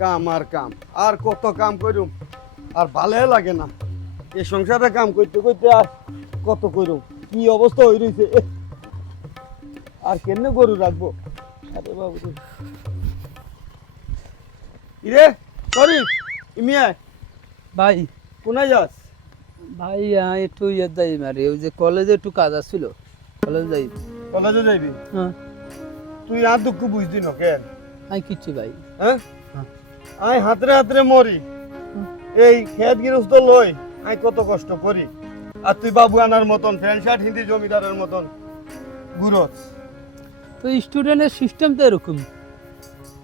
কাম আর কাম আর কত কাম করুম আর ভালো লাগে না এই সংসারে কাম করতে করতে আর কত করুম কি অবস্থা হয়ে রয়েছে আর কেমনে গরু রাখবো আরে বাবু রে। ইরে সরি ইমিয়া ভাই কোনায় যাস ভাই একটু ইয়ে যাই মারি ওই যে কলেজে একটু কাজ আসছিল কলেজ যাই কলেজে যাইবি হ্যাঁ তুই আর দুঃখ বুঝদি না কেন আমি কিচ্ছু ভাই হ্যাঁ হ্যাঁ। আই হাতরে হাতরে মরি এই খেত গৃহস্থ লই আই কত কষ্ট করি আর তুই বাবু আনার মতন ফ্যান শার্ট হিন্দি জমিদারের মতন ঘুরস তো স্টুডেন্টের সিস্টেম তো এরকম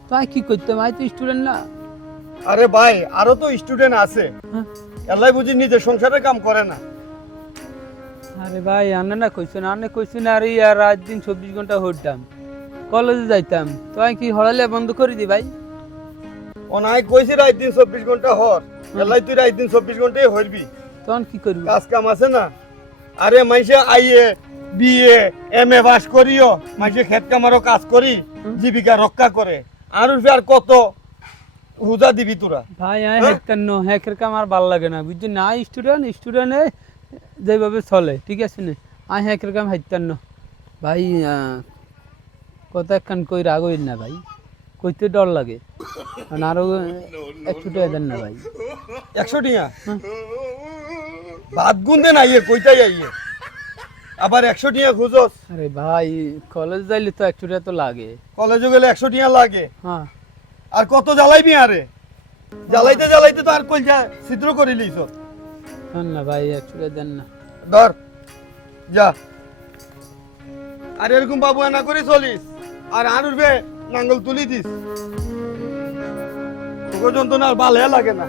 তো আমি কি করতাম আমি তো স্টুডেন্ট না আরে ভাই আরো তো স্টুডেন্ট আছে হ্যাঁ। এলাই বুঝি নিজের সংসারে কাম করে না আরে ভাই আনে কইছেন আর আর রাত দিন 24 ঘন্টা হইতাম কলেজে যাইতাম তো আমি কি হড়ালে বন্ধ করে দি ভাই ও নাই কইছি রাত দিন 24 ঘন্টা হর এলাই তুই রাত দিন 24 ঘন্টাই হইবি তখন কি করবি কাজ কাম আছে না আরে মাইসে আইএ বিএ এমএ পাস করিও মাইসে খেত কামারও কাজ করি জীবিকা রক্ষা করে আর আর কত হুজা দিবি তোরা ভাই আমি হেকতাম না হেকের কাম আর ভাল লাগে না বুঝছি না স্টুডেন্টে যেভাবে চলে ঠিক আছে না আমি হেকের কাম হেকতাম না ভাই কথা একখান কই রাগ হইল না ভাই কইতে ডর লাগে কারণ আরো একটু দেন না ভাই 100 টিয়া হ্যাঁ। ভাত গুনতে না ইয়ে কইতাই আইয়ে আবার 100 টিয়া খুঁজস আরে ভাই কলেজ যাইলে তো একটু তো লাগে কলেজে গেলে 100 টিয়া লাগে হ্যাঁ আর কত জ্বালাইবি আরে জ্বালাইতে জ্বালাইতে তো আর কই যা ছিদ্র করে লিস দেন না ভাই একটু দেন না ধর যা আর এরকম বাবু না করে চলিস আর উঠবে নাঙ্গল তুলি দিস পর্যন্ত না আর ভালো লাগে না